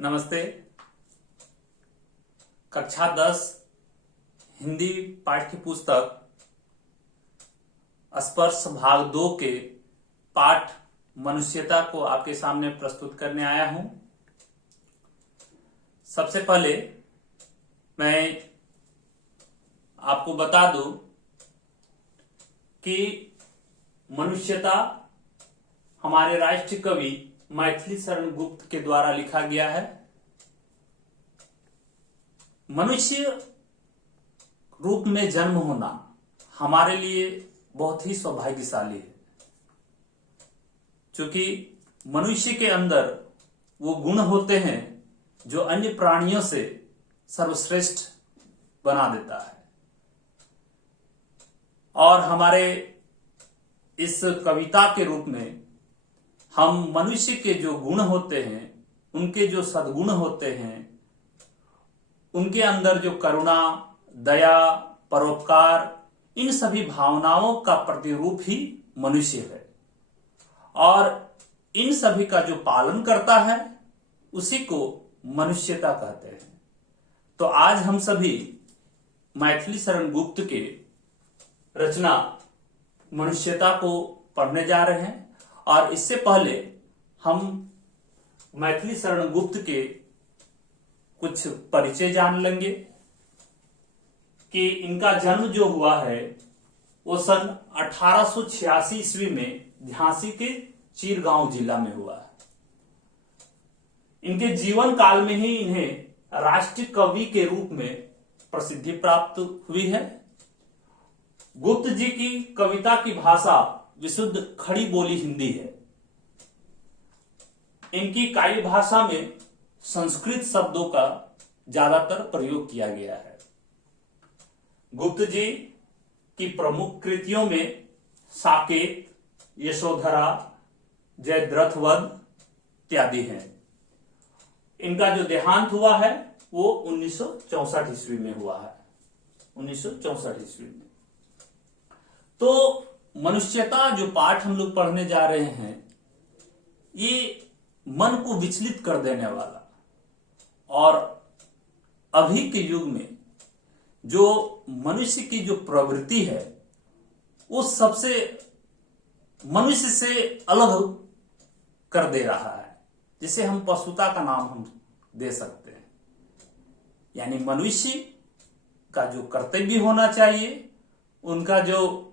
नमस्ते। कक्षा 10 हिंदी पाठ्य पुस्तक स्पर्श भाग 2 के पाठ मनुष्यता को आपके सामने प्रस्तुत करने आया हूं। सबसे पहले मैं आपको बता दूं कि मनुष्यता हमारे राष्ट्रीय कवि मैथिली शरण गुप्त के द्वारा लिखा गया है। मनुष्य रूप में जन्म होना हमारे लिए बहुत ही सौभाग्यशाली है, क्योंकि मनुष्य के अंदर वो गुण होते हैं जो अन्य प्राणियों से सर्वश्रेष्ठ बना देता है। और हमारे इस कविता के रूप में हम मनुष्य के जो गुण होते हैं, उनके जो सद्गुण होते हैं, उनके अंदर जो करुणा, दया, परोपकार, इन सभी भावनाओं का प्रतिरूप ही मनुष्य है। और इन सभी का जो पालन करता है उसी को मनुष्यता कहते हैं। तो आज हम सभी मैथिली शरण गुप्त के रचना मनुष्यता को पढ़ने जा रहे हैं। और इससे पहले हम मैथिली शरण गुप्त के कुछ परिचय जान लेंगे कि इनका जन्म जो हुआ है वो सन 1886 ईस्वी में झांसी के चिरगांव जिला में हुआ है। इनके जीवन काल में ही इन्हें राष्ट्रीय कवि के रूप में प्रसिद्धि प्राप्त हुई है। गुप्त जी की कविता की भाषा विशुद्ध खड़ी बोली हिंदी है। इनकी काव्य भाषा में संस्कृत शब्दों का ज्यादातर प्रयोग किया गया है। गुप्त जी की प्रमुख कृतियों में साकेत, यशोधरा, जयद्रथवध इत्यादि हैं। इनका जो देहांत हुआ है वो 1964 ईस्वी में हुआ है। 1964 ईस्वी में। तो मनुष्यता जो पाठ हम लोग पढ़ने जा रहे हैं, ये मन को विचलित कर देने वाला और अभी के युग में जो मनुष्य की जो प्रवृत्ति है वो सबसे मनुष्य से अलग कर दे रहा है, जिसे हम पशुता का नाम हम दे सकते हैं। यानी मनुष्य का जो कर्तव्य होना चाहिए, उनका जो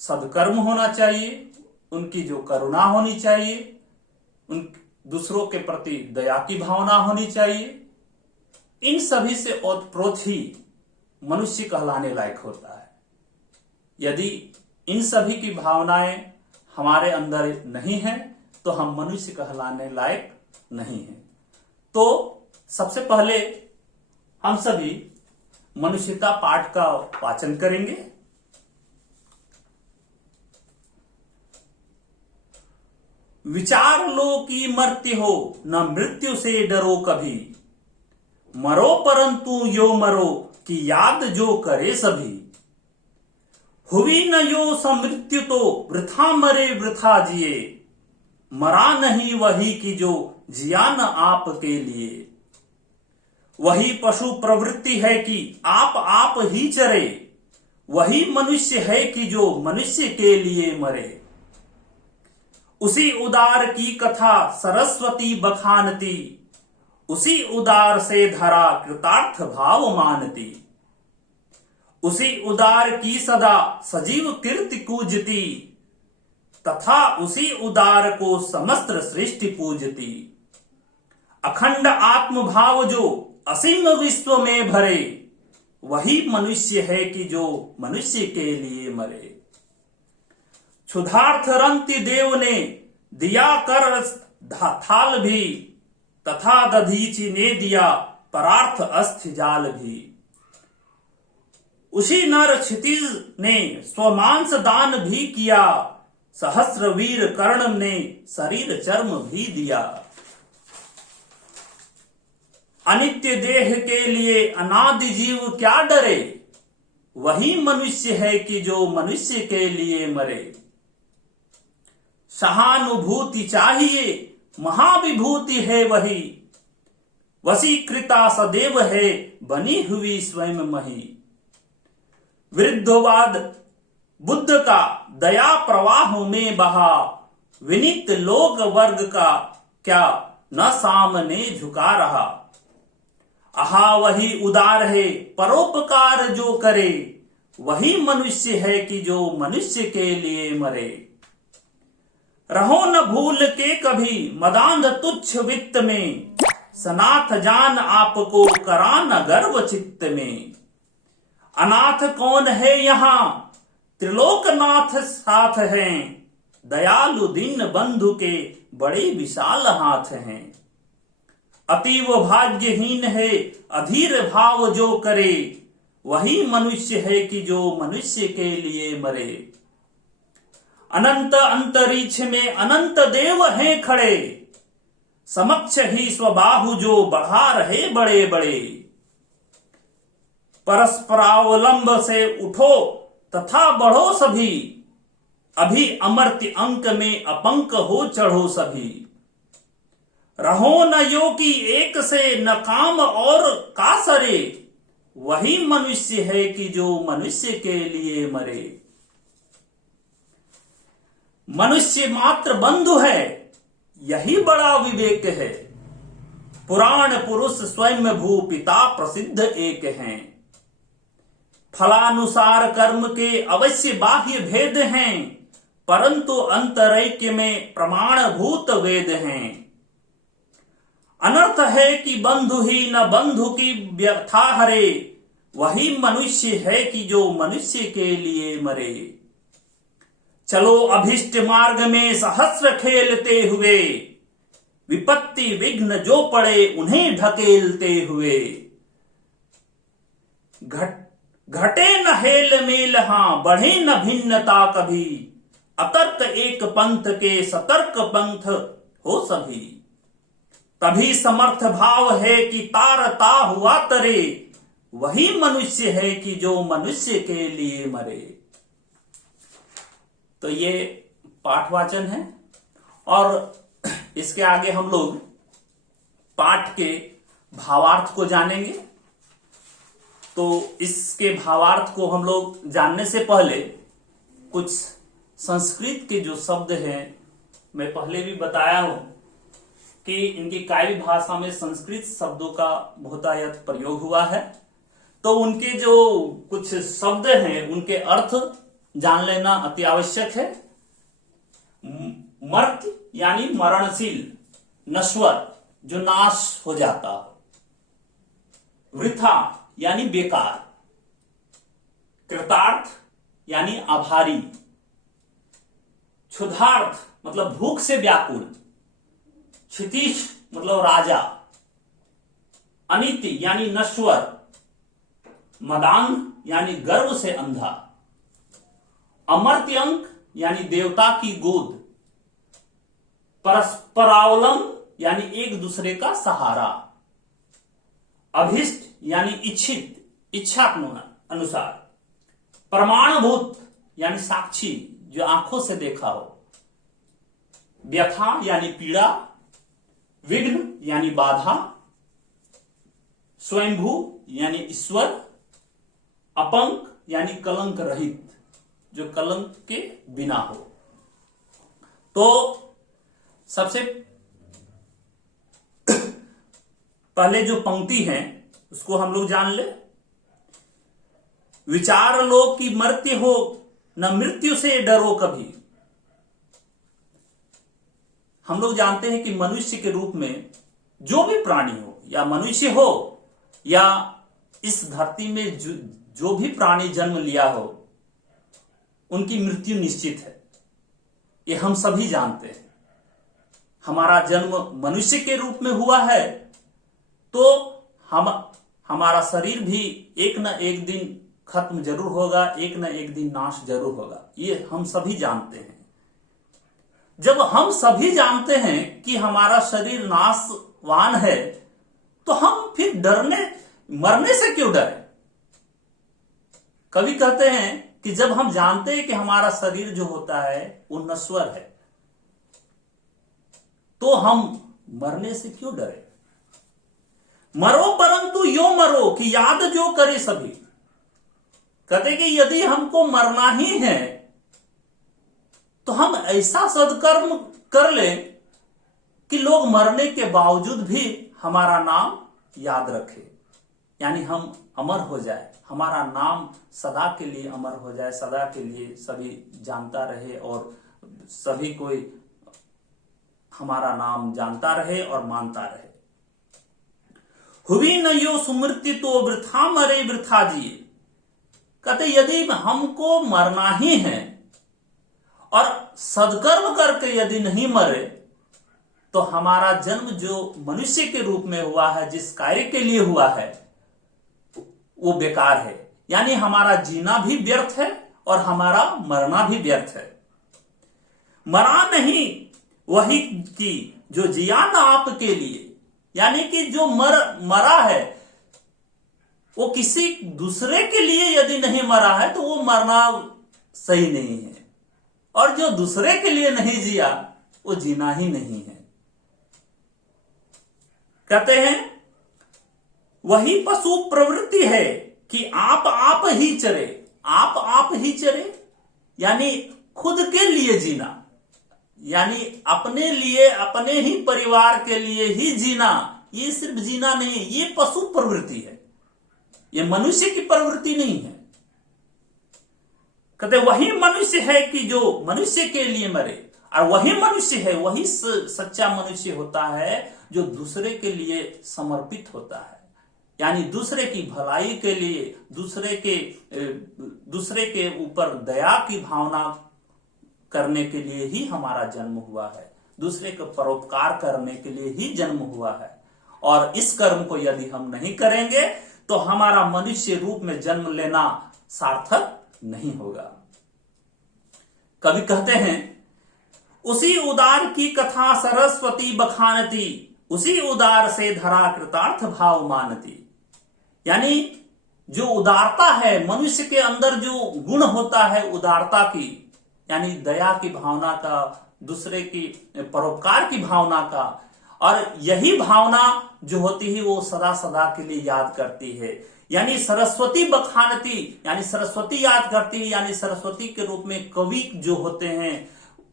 सदकर्म होना चाहिए, उनकी जो करुणा होनी चाहिए, उन दूसरों के प्रति दया की भावना होनी चाहिए, इन सभी से ओतप्रोत ही मनुष्य कहलाने लायक होता है। यदि इन सभी की भावनाएं हमारे अंदर नहीं है तो हम मनुष्य कहलाने लायक नहीं हैं। तो सबसे पहले हम सभी मनुष्यता पाठ का वाचन करेंगे। विचार लो कि मर्त्य हो, न मृत्यु से डरो कभी। मरो परंतु यो मरो, कि याद जो करे सभी। हुई न यो समृत्यु तो वृथा मरे वृथा जिए। मरा नहीं वही कि जो जिया न आपके लिए। वही पशु प्रवृत्ति है कि आप ही चरे। वही मनुष्य है कि जो मनुष्य के लिए मरे। उसी उदार की कथा सरस्वती बखानती। उसी उदार से धरा कृतार्थ भाव मानती। उसी उदार की सदा सजीव कीर्ति कूजती। तथा उसी उदार को समस्त सृष्टि पूजती। अखंड आत्म भाव जो असीम विश्व में भरे। वही मनुष्य है कि जो मनुष्य के लिए मरे। क्षुधार्थ रंति देव ने दिया कर थाल भी। तथा दधीचि ने दिया परार्थ अस्थ जाल भी। उसी नर क्षितिज ने स्वमांस दान भी किया। सहस्र वीर कर्ण ने शरीर चर्म भी दिया। अनित्य देह के लिए अनादि जीव क्या डरे। वही मनुष्य है कि जो मनुष्य के लिए मरे। सहानुभूति चाहिए महाविभूति है वही, वशीकृता सदैव है बनी हुई स्वयं मही। वृद्धवाद बुद्ध का दया प्रवाह में बहा, विनीत लोक वर्ग का क्या न सामने झुका रहा। आहा वही उदार है परोपकार जो करे, वही मनुष्य है कि जो मनुष्य के लिए मरे। रहो न भूल के कभी मदांध तुच्छ वित्त में, सनाथ जान आपको करा न गर्व चित्त में। अनाथ कौन है यहाँ त्रिलोकनाथ साथ हैं, दयालु दीन बंधु के बड़े विशाल हाथ हैं। अतीव भाग्यहीन है अधीर भाव जो करे, वही मनुष्य है कि जो मनुष्य के लिए मरे। अनंत अंतरिक्ष में अनंत देव हैं खड़े, समक्ष ही स्वबाहु जो बढ़ा रहे बड़े बड़े। परस्परावलंब से उठो तथा बढ़ो सभी, अभी अमर्त्य अंक में अपंक हो चढ़ो सभी। रहो न यो की एक से न काम और कासरे, वही मनुष्य है कि जो मनुष्य के लिए मरे। मनुष्य मात्र बंधु है यही बड़ा विवेक है, पुराण पुरुष स्वयं भू पिता प्रसिद्ध एक हैं। फलानुसार कर्म के अवश्य बाह्य भेद हैं, परंतु अंतरैक्य में प्रमाणभूत वेद हैं। अनर्थ है कि बंधु ही न बंधु की व्यथा हरे, वही मनुष्य है कि जो मनुष्य के लिए मरे। चलो अभिष्ट मार्ग में सहस्र खेलते हुए, विपत्ति विघ्न जो पड़े उन्हें ढकेलते हुए। घटे न हेल मेल हाँ बढ़े न भिन्नता कभी, अतर्क एक पंथ के सतर्क पंथ हो सभी। तभी समर्थ भाव है कि तारता हुआ तरे, वही मनुष्य है कि जो मनुष्य के लिए मरे। तो ये पाठवाचन है और इसके आगे हम लोग पाठ के भावार्थ को जानेंगे। तो इसके भावार्थ को हम लोग जानने से पहले कुछ संस्कृत के जो शब्द हैं, मैं पहले भी बताया हूं कि इनकी काव्य भाषा में संस्कृत शब्दों का बहुतायत प्रयोग हुआ है। तो उनके जो कुछ शब्द हैं उनके अर्थ जान लेना अति आवश्यक है। मर्त्य यानी मरणशील, नश्वर जो नाश हो जाता हो, वृथा यानी बेकार, कृतार्थ यानी आभारी, क्षुधार्थ मतलब भूख से व्याकुल, क्षितिज मतलब राजा, अनिति यानी नश्वर, मदांग यानी गर्व से अंधा, अमर्त्यंक यानी देवता की गोद, परस्परावलंब यानी एक दूसरे का सहारा, अभिष्ट यानी इच्छित, इच्छा अनुसार, प्रमाणभूत यानी साक्षी जो आंखों से देखा हो, व्यथा यानी पीड़ा, विघ्न यानी बाधा, स्वयंभू यानी ईश्वर, अपंक यानी कलंक रहित जो कलंक के बिना हो। तो सबसे पहले जो पंक्ति है उसको हम लोग जान ले। विचार लो कि मर्त्य हो न मृत्यु से डरो कभी। हम लोग जानते हैं कि मनुष्य के रूप में जो भी प्राणी हो, या मनुष्य हो या इस धरती में जो भी प्राणी जन्म लिया हो, उनकी मृत्यु निश्चित है, ये हम सभी जानते हैं। हमारा जन्म मनुष्य के रूप में हुआ है तो हमारा शरीर भी एक न एक दिन खत्म जरूर होगा, एक न एक दिन नाश जरूर होगा, ये हम सभी जानते हैं। जब हम सभी जानते हैं कि हमारा शरीर नाशवान है तो हम फिर मरने से क्यों डरे? कवि कहते हैं कि जब हम जानते हैं कि हमारा शरीर जो होता है वो नश्वर है तो हम मरने से क्यों डरे? मरो परंतु यो मरो कि याद जो करे सभी। कहते कि यदि हमको मरना ही है तो हम ऐसा सदकर्म कर ले कि लोग मरने के बावजूद भी हमारा नाम याद रखे, यानी हम अमर हो जाए, हमारा नाम सदा के लिए अमर हो जाए, सदा के लिए सभी जानता रहे और सभी कोई हमारा नाम जानता रहे और मानता रहे। हुई न यो सुमृत्यु तो वृथा मरे वृथा जिए। कहते यदि हमको मरना ही है और सदकर्म करके यदि नहीं मरे तो हमारा जन्म जो मनुष्य के रूप में हुआ है, जिस कार्य के लिए हुआ है, वो बेकार है, यानी हमारा जीना भी व्यर्थ है और हमारा मरना भी व्यर्थ है। मरा नहीं वही कि जो जिया ना आपके लिए, यानी कि जो मरा है वो किसी दूसरे के लिए यदि नहीं मरा है तो वो मरना सही नहीं है, और जो दूसरे के लिए नहीं जिया वो जीना ही नहीं है। कहते हैं वही पशु प्रवृत्ति है कि आप ही चरे, आप ही चरे, यानी खुद के लिए जीना, यानी अपने लिए, अपने ही परिवार के लिए ही जीना। ये सिर्फ जीना नहीं है, ये पशु प्रवृत्ति है, ये मनुष्य की प्रवृत्ति नहीं है। कहते वही मनुष्य है कि जो मनुष्य के लिए मरे, और वही मनुष्य है, वही सच्चा मनुष्य होता है जो दूसरे के लिए समर्पित होता है, यानी दूसरे की भलाई के लिए, दूसरे के ऊपर दया की भावना करने के लिए ही हमारा जन्म हुआ है, दूसरे को परोपकार करने के लिए ही जन्म हुआ है। और इस कर्म को यदि हम नहीं करेंगे तो हमारा मनुष्य रूप में जन्म लेना सार्थक नहीं होगा। कवि कहते हैं उसी उदार की कथा सरस्वती बखानती, उसी उदार से धरा कृतार्थ भाव मानती। यानी जो उदारता है मनुष्य के अंदर, जो गुण होता है उदारता की, यानी दया की भावना का, दूसरे की परोपकार की भावना का, और यही भावना जो होती है वो सदा सदा के लिए याद करती है। यानी सरस्वती बखानती, यानी सरस्वती याद करती है, यानी सरस्वती के रूप में कवि जो होते हैं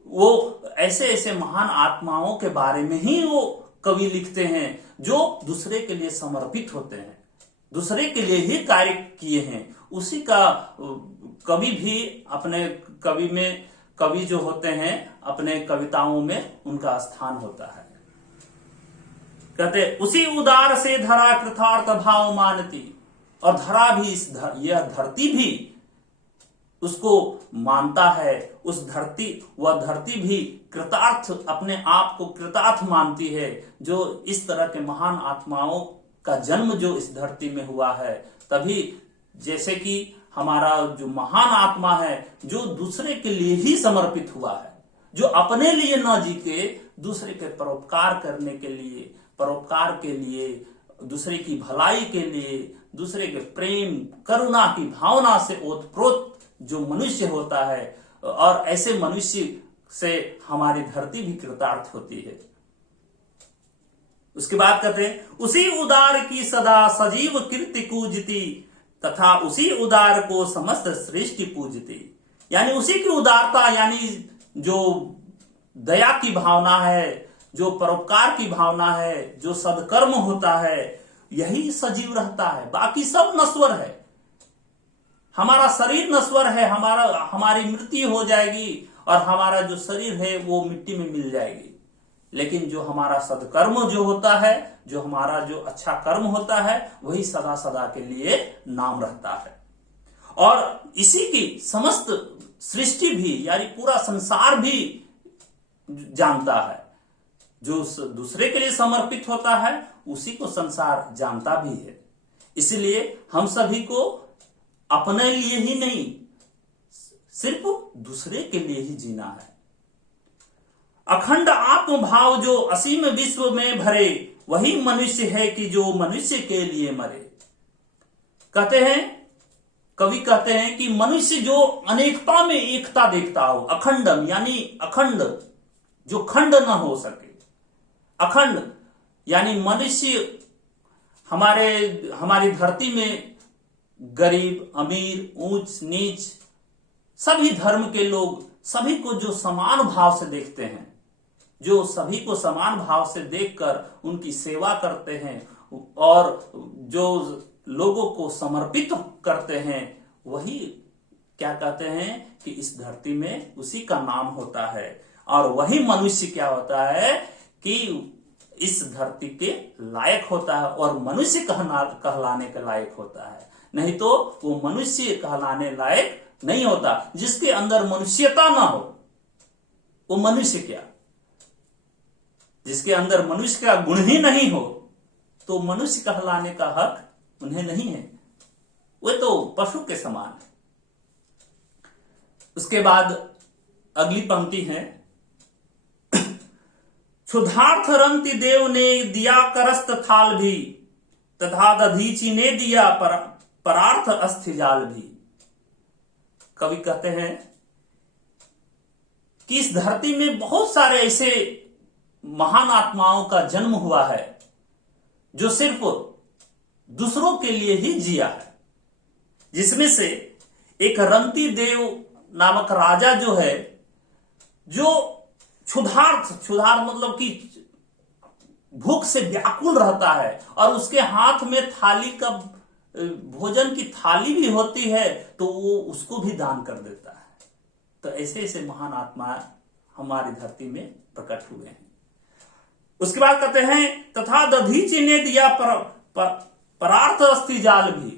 वो ऐसे ऐसे महान आत्माओं के बारे में ही वो कवि लिखते हैं जो दूसरे के लिए समर्पित होते हैं, दूसरे के लिए ही कार्य किए हैं। उसी का कवि भी अपने कवि जो होते हैं अपने कविताओं में उनका स्थान होता है। कहते उसी उदार से धरा कृतार्थ भाव मानती, और धरा भी यह धरती भी उसको मानता है, वह धरती भी कृतार्थ, अपने आप को कृतार्थ मानती है। जो इस तरह के महान आत्माओं का जन्म जो इस धरती में हुआ है, तभी जैसे कि हमारा जो महान आत्मा है जो दूसरे के लिए ही समर्पित हुआ है, जो अपने लिए न जी के दूसरे के परोपकार करने के लिए, परोपकार के लिए, दूसरे की भलाई के लिए, दूसरे के प्रेम करुणा की भावना से ओतप्रोत जो मनुष्य होता है, और ऐसे मनुष्य से हमारी धरती भी कृतार्थ होती है। उसके बाद कहते हैं उसी उदार की सदा सजीव कीर्ति पूजती, तथा उसी उदार को समस्त सृष्टि पूजती। यानी उसी की उदारता, यानी जो दया की भावना है, जो परोपकार की भावना है, जो सदकर्म होता है, यही सजीव रहता है, बाकी सब नश्वर है। हमारा शरीर नश्वर है, हमारी मृत्यु हो जाएगी और हमारा जो शरीर है वो मिट्टी में मिल जाएगी, लेकिन जो हमारा सदकर्म जो होता है, जो हमारा जो अच्छा कर्म होता है, वही सदा सदा के लिए नाम रहता है। और इसी की समस्त सृष्टि भी, यानी पूरा संसार भी जानता है। जो दूसरे के लिए समर्पित होता है उसी को संसार जानता भी है। इसलिए हम सभी को अपने लिए ही नहीं, सिर्फ दूसरे के लिए ही जीना है। अखंड आत्म भाव जो असीम विश्व में भरे, वही मनुष्य है कि जो मनुष्य के लिए मरे। कहते हैं, कवि कहते हैं कि मनुष्य जो अनेकता में एकता देखता हो, अखंडम यानी अखंड, जो खंड न हो सके, अखंड यानी मनुष्य हमारी धरती में गरीब अमीर ऊंच नीच सभी धर्म के लोग सभी को जो समान भाव से देखते हैं, जो सभी को समान भाव से देखकर उनकी सेवा करते हैं और जो लोगों को समर्पित करते हैं, वही क्या कहते हैं कि इस धरती में उसी का नाम होता है। और वही मनुष्य क्या होता है कि इस धरती के लायक होता है और मनुष्य कहलाने के लायक होता है। नहीं तो वो मनुष्य कहलाने लायक नहीं होता। जिसके अंदर मनुष्यता ना हो वो मनुष्य क्या, जिसके अंदर मनुष्य का गुण ही नहीं हो तो मनुष्य कहलाने का हक उन्हें नहीं है, वे तो पशु के समान है। उसके बाद अगली पंक्ति है, क्षुधार्थ रंति देव ने दिया करस्त थाल भी, तथा दधीचि ने दिया परार्थ अस्थिजाल भी। कवि कहते हैं कि इस धरती में बहुत सारे ऐसे महान आत्माओं का जन्म हुआ है जो सिर्फ दूसरों के लिए ही जिया है। जिसमें से एक रंती देव नामक राजा जो है, जो क्षुधार्थ मतलब कि भूख से व्याकुल रहता है और उसके हाथ में थाली का भोजन की थाली भी होती है तो वो उसको भी दान कर देता है। तो ऐसे ऐसे महान आत्मा हमारी धरती में प्रकट हुए हैं। उसके बाद कहते हैं, तथा दधीचि ने दिया परार्थ अस्थिजाल भी।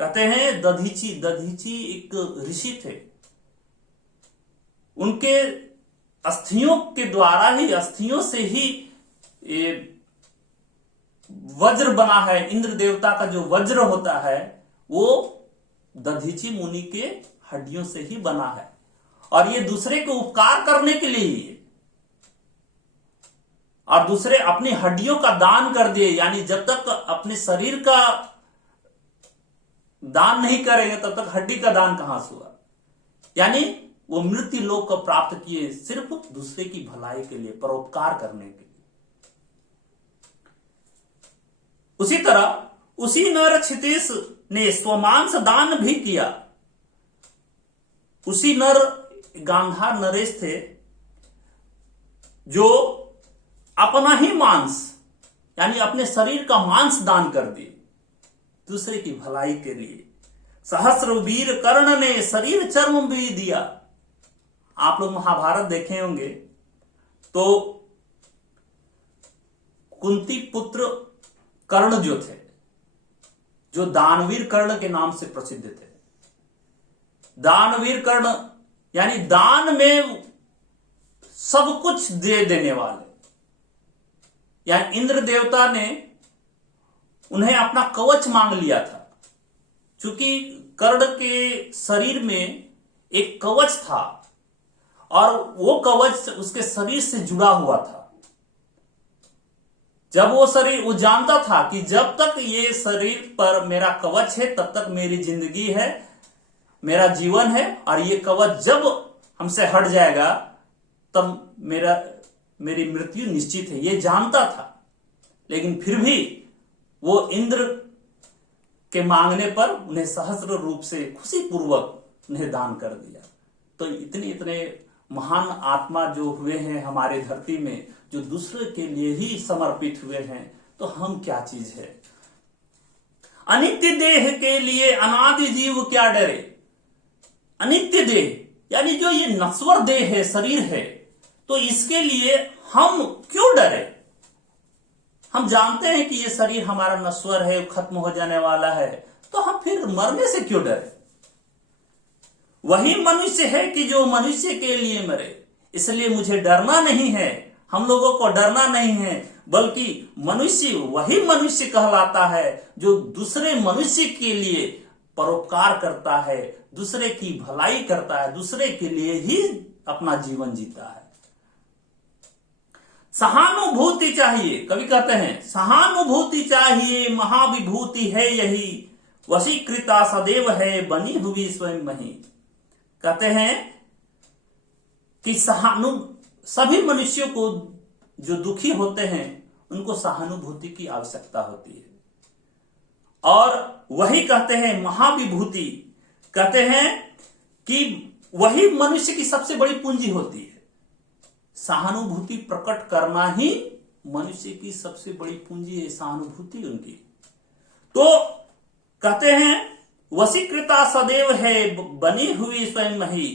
कहते हैं दधीचि एक ऋषि थे, उनके अस्थियों के द्वारा ही, अस्थियों से ही वज्र बना है। इंद्र देवता का जो वज्र होता है वो दधीचि मुनि के हड्डियों से ही बना है और ये दूसरे को उपकार करने के लिए ही है। और दूसरे अपनी हड्डियों का दान कर दिए, यानी जब तक अपने शरीर का दान नहीं करेंगे तब तक हड्डी का दान कहां से हुआ। यानी वो मृत्यु लोक को प्राप्त किए सिर्फ दूसरे की भलाई के लिए, परोपकार करने के लिए। उसी तरह उसी नर क्षितिश ने स्वमांस दान भी किया। उसी नर गांधार नरेश थे जो अपना ही मांस यानी अपने शरीर का मांस दान कर दिए दूसरे की भलाई के लिए। सहस्र वीर कर्ण ने शरीर चर्म भी दिया। आप लोग महाभारत देखे होंगे तो कुंती पुत्र कर्ण जो थे, जो दानवीर कर्ण के नाम से प्रसिद्ध थे। दानवीर कर्ण यानी दान में सब कुछ दे देने वाले। यानी इंद्र देवता ने उन्हें अपना कवच मांग लिया था, क्योंकि कर्ण के शरीर में एक कवच था और वो कवच उसके शरीर से जुड़ा हुआ था। जब वो जानता था कि जब तक ये शरीर पर मेरा कवच है तब तक मेरी जिंदगी है, मेरा जीवन है, और ये कवच जब हमसे हट जाएगा तब मेरी मृत्यु निश्चित है, ये जानता था। लेकिन फिर भी वो इंद्र के मांगने पर उन्हें सहस्र रूप से खुशी पूर्वक उन्हें दान कर दिया। तो इतने महान आत्मा जो हुए हैं हमारे धरती में, जो दूसरे के लिए ही समर्पित हुए हैं, तो हम क्या चीज है। अनित्य देह के लिए अनादि जीव क्या डरे। अनित्य देह यानी जो ये नश्वर देह है, शरीर है, तो इसके लिए हम क्यों डरे। हम जानते हैं कि ये शरीर हमारा नश्वर है, खत्म हो जाने वाला है, तो हम फिर मरने से क्यों डरे। वही मनुष्य है कि जो मनुष्य के लिए मरे, इसलिए मुझे डरना नहीं है, हम लोगों को डरना नहीं है, बल्कि मनुष्य वही मनुष्य कहलाता है जो दूसरे मनुष्य के लिए परोपकार करता है, दूसरे की भलाई करता है, दूसरे के लिए ही अपना जीवन जीता है। सहानुभूति चाहिए। कवि कहते हैं सहानुभूति चाहिए, महाविभूति है यही, वशीकृता सदैव है बनी हुई स्वयं मही। कहते हैं कि सभी मनुष्यों को जो दुखी होते हैं उनको सहानुभूति की आवश्यकता होती है। और वही कहते हैं महाविभूति, कहते हैं कि वही मनुष्य की सबसे बड़ी पूंजी होती है। सहानुभूति प्रकट करना ही मनुष्य की सबसे बड़ी पूंजी है, सहानुभूति उनकी। तो कहते हैं वशीकृता सदैव है बनी हुई स्वयं ही।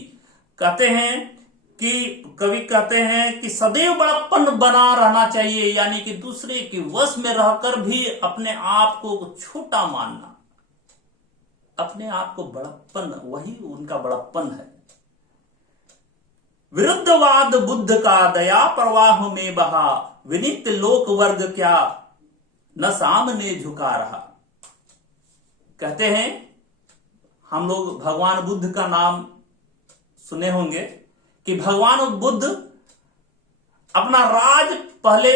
कहते हैं कि कवि कहते हैं कि सदैव बड़प्पन बना रहना चाहिए, यानी कि दूसरे के वश में रहकर भी अपने आप को छोटा मानना, अपने आप को बड़प्पन, वही उनका बड़प्पन है। विरुद्धवाद बुद्ध का दया प्रवाह में बहा, विनीत लोक वर्ग क्या न सामने झुका रहा। कहते हैं हम लोग भगवान बुद्ध का नाम सुने होंगे कि भगवान बुद्ध अपना पहले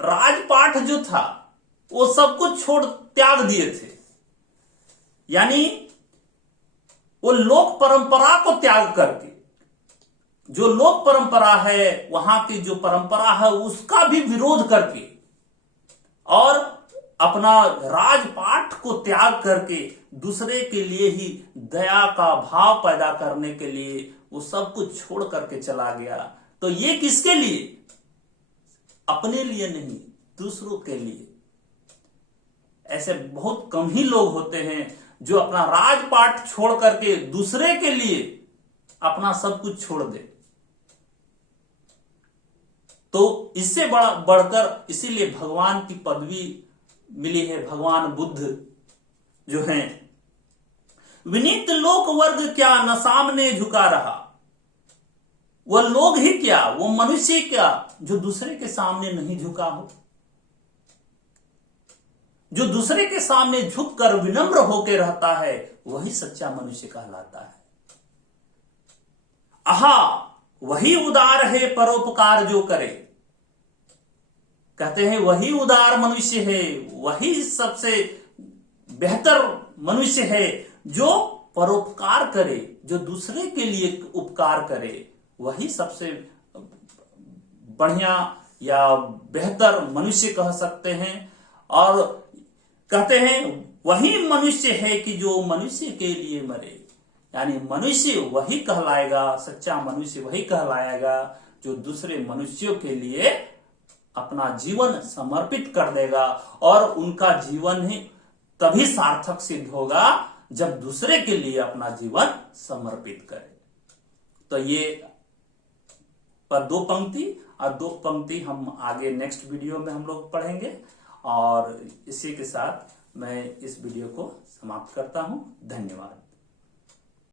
राजपाट जो था वो सब कुछ छोड़ त्याग दिए थे, यानी वो लोक परंपरा को त्याग करके, जो लोक परंपरा है वहां की जो परंपरा है उसका भी विरोध करके और अपना राजपाट को त्याग करके दूसरे के लिए ही दया का भाव पैदा करने के लिए वो सब कुछ छोड़ करके चला गया। तो ये किसके लिए? अपने लिए नहीं, दूसरों के लिए। ऐसे बहुत कम ही लोग होते हैं जो अपना राजपाट छोड़ करके दूसरे के लिए अपना सब कुछ छोड़ दे। तो इससे बढ़कर इसीलिए भगवान की पदवी मिली है। भगवान बुद्ध जो हैं, विनीत लोक वर्ग क्या न सामने झुका रहा। वह लोग ही क्या, वो मनुष्य क्या जो दूसरे के सामने नहीं झुका हो, जो दूसरे के सामने झुककर विनम्र होकर रहता है, वही सच्चा मनुष्य कहलाता है। आहा, वही उदार है परोपकार जो करे। कहते हैं वही उदार मनुष्य है, वही सबसे बेहतर मनुष्य है जो परोपकार करे, जो दूसरे के लिए उपकार करे, वही सबसे बढ़िया या बेहतर मनुष्य कह सकते हैं। और कहते हैं वही मनुष्य है कि जो मनुष्य के लिए मरे, यानी मनुष्य वही कहलाएगा, सच्चा मनुष्य वही कहलाएगा जो दूसरे मनुष्यों के लिए अपना जीवन समर्पित कर देगा। और उनका जीवन ही तभी सार्थक सिद्ध होगा जब दूसरे के लिए अपना जीवन समर्पित करे। तो ये पर 2 पंक्ति और 2 पंक्ति हम आगे नेक्स्ट वीडियो में हम लोग पढ़ेंगे। और इसी के साथ मैं इस वीडियो को समाप्त करता हूं। धन्यवाद।